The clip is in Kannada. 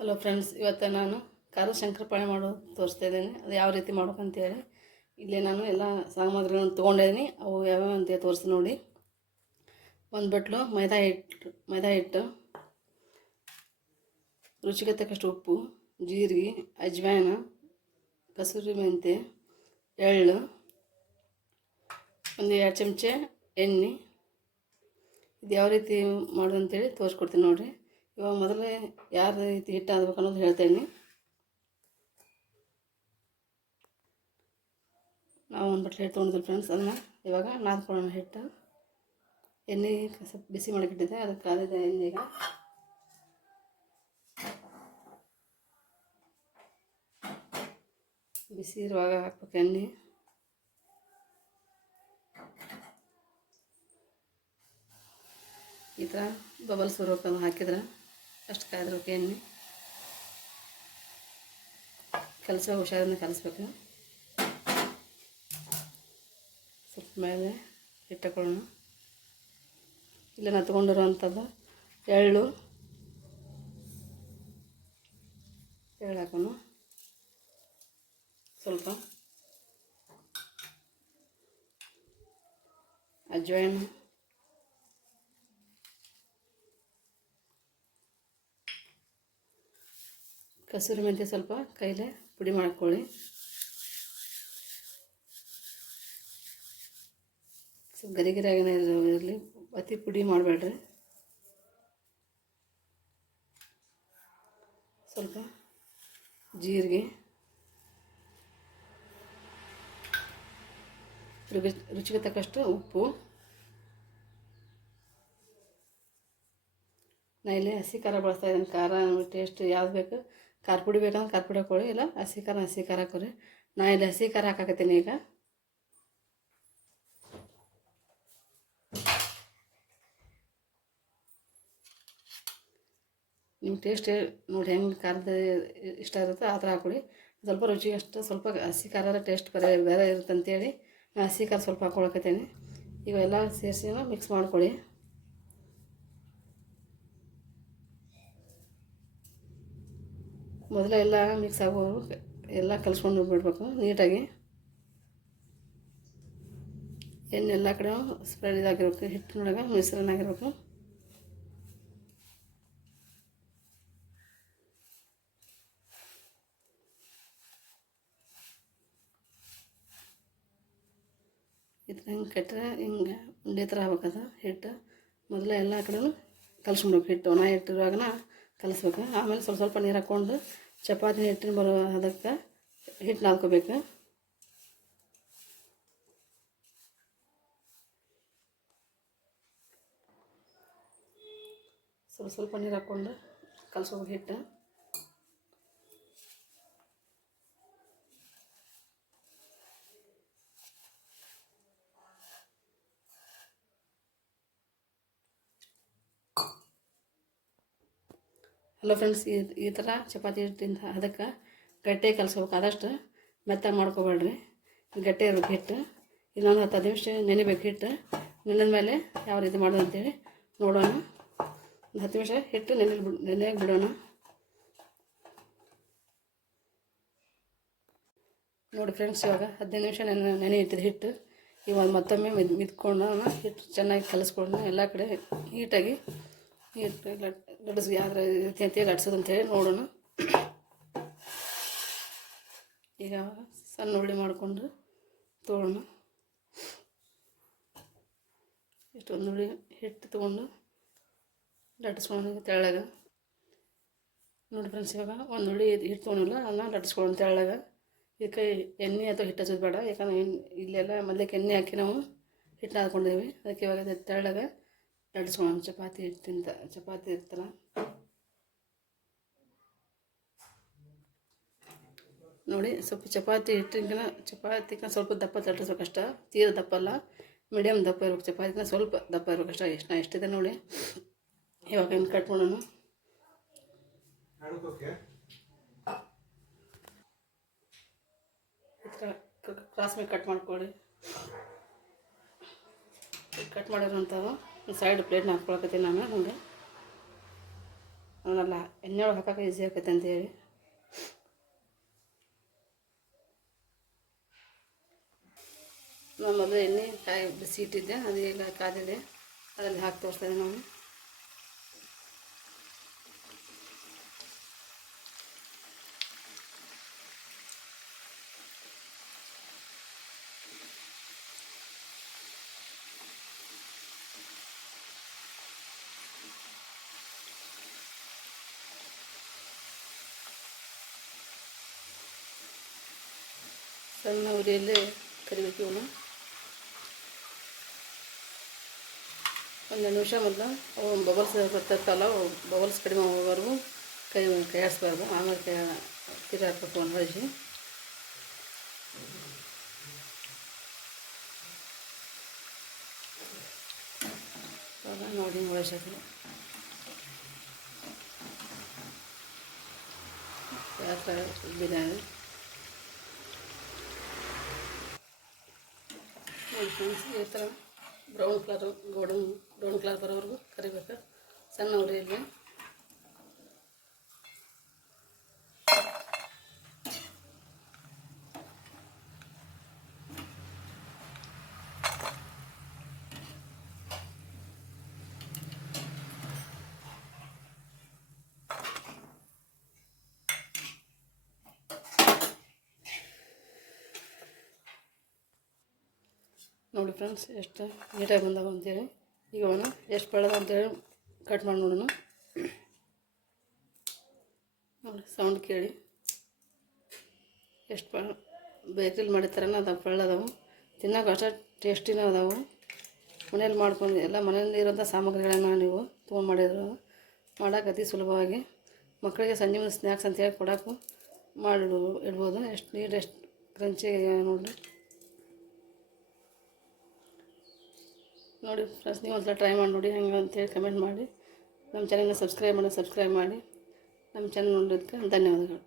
ಹಲೋ ಫ್ರೆಂಡ್ಸ್, ಇವತ್ತು ನಾನು ಖಾರದ ಶಂಕರಪಾಳೆ ಮಾಡೋದು ತೋರಿಸ್ತಾ ಇದ್ದೀನಿ. ಅದು ಯಾವ ರೀತಿ ಮಾಡ್ಬೇಕಂತೇಳಿ ಇಲ್ಲಿ ನಾನು ಎಲ್ಲ ಸಾಮಗ್ರಿಗಳನ್ನು ತೊಗೊಂಡಿದ್ದೀನಿ. ಅವು ಯಾವ್ಯಾವ ಅಂತೇಳಿ ತೋರಿಸ್ತೀನಿ ನೋಡಿ. ಒಂದು ಬಟ್ಲು ಮೈದಾ ಹಿಟ್ಟು, ರುಚಿಗೆ ತಕ್ಕಷ್ಟು ಉಪ್ಪು, ಜೀರಿಗೆ, ಅಜ್ವಾನ, ಕಸೂರಿ ಮೆಂತ್ಯ, ಎಳ್ಳು, ಒಂದು 2 ಚಮಚ ಎಣ್ಣೆ. ಇದು ಯಾವ ರೀತಿ ಮಾಡೋದು ಅಂತೇಳಿ ತೋರಿಸ್ಕೊಡ್ತೀನಿ ನೋಡಿರಿ. ಇವಾಗ ಮೊದಲೇ ಯಾವ ರೀತಿ ಹಿಟ್ಟು ಆಗಬೇಕು ಅನ್ನೋದು ಹೇಳ್ತೇನೆ. ನಾವು ಒಂದು ಬಟ್ಲು ಹಿಟ್ಟು ತೊಗೊಂಡಿದ್ವಿ ಫ್ರೆಂಡ್ಸ್. ಅದನ್ನು ಇವಾಗ ನಾದ್ಕೊಳ್ಳೋಣ. ಹಿಟ್ಟು ಎಣ್ಣೆ ಸ್ವಲ್ಪ ಬಿಸಿ ಮಾಡಿಟ್ಟಿದ್ದೆ, ಅದಕ್ಕೆ ಕಾದಿದೆ ಎಣ್ಣೆ. ಈಗ ಬಿಸಿ ಇರುವಾಗ ಹಾಕ್ಬೇಕು ಎಣ್ಣೆ. ಈ ಥರ ಬಬಲ್ಸ್ ಬರ್ಬೇಕಂದು ಹಾಕಿದ್ರೆ ಅಷ್ಟು ಕಾಯ್ದಿರ್ಬೇಕು ಎಣ್ಣೆ. ಹುಷಾರಿಂದ ಕಲಿಸ್ಬೇಕು. ಸ್ವಲ್ಪ ಮೇಲೆ ಇಟ್ಟುಕೊಳ್ಳೋಣ. ಇಲ್ಲಿ ನಾನು ತೊಗೊಂಡಿರೋವಂಥದ್ದು ಎಳ್ಳು ಹಾಕೋಣ. ಸ್ವಲ್ಪ ಅಜ್ವಾನ, ಕಸೂರಿ ಮೆಂತ್ಯ ಸ್ವಲ್ಪ ಕೈಲೇ ಪುಡಿ ಮಾಡ್ಕೊಳ್ಳಿ. ಸ್ವಲ್ಪ ಗರಿಗರಿಯಾಗನೇ ಇರಲಿ, ಅತಿ ಪುಡಿ ಮಾಡಬೇಡ್ರಿ. ಸ್ವಲ್ಪ ಜೀರಿಗೆ, ರುಚಿಗೆ ತಕ್ಕಷ್ಟು ಉಪ್ಪು. ನಾ ಇಲ್ಲಿ ಹಸಿ ಖಾರ ಬಳಸ್ತಾ ಇದ್ದೀನಿ. ಖಾರ ಟೇಸ್ಟ್ ಯಾವ್ದು ಬೇಕು, ಖಾರ ಪುಡಿ ಬೇಕಂದ್ರೆ ಖಾರ ಪುಡಿ ಹಾಕೊಳ್ಳಿ, ಇಲ್ಲ ಹಸಿ ಖಾರ ಹಾಕೋರಿ. ನಾ ಇಲ್ಲಿ ಹಸಿ ಖಾರ ಹಾಕಾಕತ್ತೀನಿ. ಈಗ ನಿಮ್ಮ ಟೇಸ್ಟ್ ನೋಡಿ, ಹೆಂಗೆ ಖಾರದ ಇಷ್ಟ ಇರುತ್ತೆ ಆ ಥರ ಹಾಕೊಳ್ಳಿ. ಸ್ವಲ್ಪ ರುಚಿಗೆ ಅಷ್ಟು ಸ್ವಲ್ಪ ಹಸಿ ಖಾರದ ಟೇಸ್ಟ್ ಬೇರೆ ಇರುತ್ತೆ ಅಂತೇಳಿ ನಾನು ಹಸಿ ಖಾರ ಸ್ವಲ್ಪ ಹಾಕ್ಕೊಳಕತ್ತೀನಿ. ಈಗ ಎಲ್ಲ ಸೇರಿಸಿ ಮಿಕ್ಸ್ ಮಾಡ್ಕೊಳ್ಳಿ. ಮೊದಲೇ ಎಲ್ಲ ಮಿಕ್ಸ್ ಆಗೋದು ಎಲ್ಲ ಕಲಿಸ್ಕೊಂಡು ಬಿಡಬೇಕು ನೀಟಾಗಿ. ಎಣ್ಣೆ ಎಲ್ಲ ಕಡೆ ಸ್ಪ್ರೆಡ್ ಇದಾಗಿರ್ಬೇಕು, ಹಿಟ್ಟಿನೊಳಗೆ ಮಿಶ್ರಣ ಆಗಿರ್ಬೇಕು. ಈ ಥರ ಹಿಂಗೆ ಕಟ್ಟರೆ ಹಿಂಗೆ ಉಂಡೆ ಥರ ಆಗ್ಬೇಕದ ಹಿಟ್ಟು. ಮೊದಲೇ ಎಲ್ಲ ಕಡೆನೂ ಕಲಿಸ್ಬಿಡ್ಬೇಕು. ಹಿಟ್ಟು ಒಣ ಹಿಟ್ಟಿರುವಾಗನ ಕಲಿಸ್ಬೇಕು. ಆಮೇಲೆ ಸ್ವಲ್ಪ ಸ್ವಲ್ಪ ನೀರು ಹಾಕ್ಕೊಂಡು ಚಪಾತಿ ಹಿಟ್ಟಿನ ಬರೋ ಅದಕ್ಕೆ ಹಿಟ್ಟು ನಾದ್ಕೋಬೇಕು. ಸ್ವಲ್ಪ ಸ್ವಲ್ಪ ನೀರು ಹಾಕ್ಕೊಂಡು ಕಲಿಸ್ಕೋಬೇಕು ಹಿಟ್ಟು. ಹಲೋ ಫ್ರೆಂಡ್ಸ್, ಈ ಥರ ಚಪಾತಿ ಹಿಟ್ಟಿಂದ ಅದಕ್ಕೆ ಗಟ್ಟಿ ಕಲಿಸ್ಬೇಕು. ಆದಷ್ಟು ಮೆತ್ತಗೆ ಮಾಡ್ಕೋಬೇಡ್ರಿ, ಗಟ್ಟಿ ಇರ್ಬೇಕು ಹಿಟ್ಟು. ಇನ್ನೊಂದು 10 ನಿಮಿಷ ನೆನೆಬೇಕು ಹಿಟ್ಟು. ನೆನೆದ ಮೇಲೆ ಯಾವ ರೀತಿ ಮಾಡೋದು ಅಂತೇಳಿ ನೋಡೋಣ. ಒಂದು 10 ನಿಮಿಷ ಹಿಟ್ಟು ನೆನೆಗೆ ಬಿಡೋಣ. ನೋಡಿ ಫ್ರೆಂಡ್ಸ್, ಇವಾಗ 15 ನಿಮಿಷ ನೆನೆ ಇಟ್ಟಿದ್ದು ಹಿಟ್ಟು. ಇವಾಗ ಮತ್ತೊಮ್ಮೆ ಮಿದ್ಕೊಂಡು ಹಿಟ್ಟು ಚೆನ್ನಾಗಿ ಕಲಿಸ್ಕೊಂಡು ಎಲ್ಲ ಕಡೆ ನೀಟಾಗಿ ಲಡ್ಸಿ ಯಾವ ರೀತಿ ಲಡ್ಸೋದು ಅಂತೇಳಿ ನೋಡೋಣ. ಈಗ ಸಣ್ಣ ಉಳ್ಳಿ ಮಾಡಿಕೊಂಡು ತೊಗೊಳ್ಳೋಣ. ಇಷ್ಟೊಂದು ಉಳ್ಳಿ ಹಿಟ್ಟು ತೊಗೊಂಡು ಲಟ್ಟಿಸ್ಕೊಂಡು ತೆಳ್ಳಗೆ. ನೋಡಿ ಫ್ರೆಂಡ್ಸ್, ಇವಾಗ ಒಂದು ಉಳ್ಳಿ ಹಿಟ್ಟು ತೊಗೊಂಡಿಲ್ಲ, ಅದನ್ನ ಲಟ್ಟಿಸ್ಕೊಳ್ಳೋಣ ತೆಳ್ಳಗೆ. ಇದಕ್ಕೆ ಎಣ್ಣೆ ಅಥವಾ ಹಿಟ್ಟು ಹಚ್ಚೋದು ಬೇಡ, ಯಾಕಂದ್ರೆ ಇಲ್ಲೆಲ್ಲ ಮೊದಲಕ್ಕೆ ಎಣ್ಣೆ ಹಾಕಿ ನಾವು ಹಿಟ್ಟು ಹಾಕ್ಕೊಂಡಿದ್ದೀವಿ. ಅದಕ್ಕೆ ಇವಾಗ ತೆಳ್ಳಗೆ ಲಟ್ಟಿಸ್ಕೊಳ್ಳೋಣ. ಚಪಾತಿ ಇರ್ತಲ್ಲ, ನೋಡಿ ಸ್ವಲ್ಪ ಚಪಾತಿಗೆ ಸ್ವಲ್ಪ ದಪ್ಪ ತಟ್ಟಿಸ್ಬೇಕಷ್ಟ. ತೀರ ದಪ್ಪ ಅಲ್ಲ, ಮೀಡಿಯಮ್ ದಪ್ಪ ಇರ್ಬೇಕು. ಚಪಾತಿನ ಸ್ವಲ್ಪ ದಪ್ಪ ಇರ್ಬೇಕಷ್ಟ. ಎಷ್ಟಿದೆ ನೋಡಿ. ಇವಾಗ ಏನು ಕಟ್ ಮಾಡೋಣ. ಕ್ರಾಸ್ ಮೇಲೆ ಕಟ್ ಮಾಡ್ಕೊಳ್ಳಿ. ಕಟ್ ಮಾಡಿರೋಂಥವು ಸೈಡ್ ಪ್ಲೇಟ್ನ ಹಾಕ್ಕೊಳಕತ್ತೀನಿ ನಾನು. ಹಂಗೆ ಅದನ್ನೆಲ್ಲ ಎಣ್ಣೆ ಒಳಗೆ ಹಾಕೋಕೆ ಈಸಿ ಆಕೈತೆ ಅಂತೇಳಿ ನಾನು ಮೊದಲು ಎಣ್ಣೆ ಕಾಯಿ ಬಿಸಿ ಇಟ್ಟಿದ್ದೆ, ಅದು ಈಗ ಕಾದಿದೆ, ಅದರಲ್ಲಿ ಹಾಕಿ ತೋರಿಸ್ತಾ ನಾನು. ಸಣ್ಣ ಉರಿಯಲ್ಲಿ ಕರಿಬೇಕು ಇವನು. ಒಂದು ನಿಮಿಷ ಮೊದಲು ಅವು ಬಬಲ್ಸ್ ಬರ್ತಿರ್ತಲ್ಲ, ಬಬಲ್ಸ್ ಕಡಿಮೆ ಹೋಗೋವರೆಗೂ ಕೈ ಆಡಿಸ್ಬಾರ್ದು. ಆಮೇಲೆ ತಿರು ಹಾಕ್ಬೇಕು ಒಂದು ಹಳಸಿ. ನೋಡಿ ಹೊಳಸಿ ಯಾವ ಥರ ಬಿರಿಯಾನಿ ನೋಡಿ ಫ್ರೆಂಡ್ಸ್. ಈ ಥರ ಬ್ರೌನ್ ಕಲರ್ ಬರೋವರೆಗೂ ಕರಿಬೇಕು ಸಣ್ಣ ಉರಿಯಲ್ಲಿ. ನೋಡಿ ಫ್ರೆಂಡ್ಸ್ ಎಷ್ಟು ನೀಟಾಗಿ ಬಂದಾವ ಅಂತೇಳಿ. ಈಗ ಅವನು ಎಷ್ಟು ಬೆಳೆದ ಅಂತೇಳಿ ಕಟ್ ಮಾಡಿ ನೋಡೋಣ. ನೋಡಿ ಸೌಂಡ್ ಕೇಳಿ ಎಷ್ಟು ಬೇಕರಿಲಿ ಮಾಡಿರ್ತಾರನ ಅದು ಬೆಳ್ಳದವು. ತಿನ್ನೋಕೆ ಅಷ್ಟೇ ಟೇಸ್ಟಿನೂ ಅದಾವು. ಮನೇಲಿ ಮಾಡ್ಕೊಂಡು ಎಲ್ಲ ಮನೆಯಲ್ಲಿ ಇರೋಂಥ ಸಾಮಗ್ರಿಗಳನ್ನು ನೀವು ತೊಗೊಂಡು ಮಾಡಿದ್ರು ಮಾಡೋಕೆ ಅತಿ ಸುಲಭವಾಗಿ. ಮಕ್ಕಳಿಗೆ ಸಂಜೆ ಮುಂದೆ ಸ್ನ್ಯಾಕ್ಸ್ ಅಂತೇಳಿ ಕೊಡೋಕ್ಕೂ ಇಡ್ಬೋದು. ಎಷ್ಟು ನೀರು ಎಷ್ಟು ಕ್ರಂಚಿ ನೋಡಿರಿ. ನೋಡಿ ಫ್ರೆಂಡ್ಸ್, ನೀವು ಒಂದ್ಸಲ ಟ್ರೈ ಮಾಡಿ ನೋಡಿ ಹೆಂಗೆ ಅಂತೇಳಿ ಕಮೆಂಟ್ ಮಾಡಿ. ನಮ್ಮ ಚಾನಲ್ನ ಸಬ್ಸ್ಕ್ರೈಬ್ ಮಾಡಿ. ನಮ್ಮ ಚಾನಲ್ ನೋಡೋದಕ್ಕೆ ಧನ್ಯವಾದಗಳು.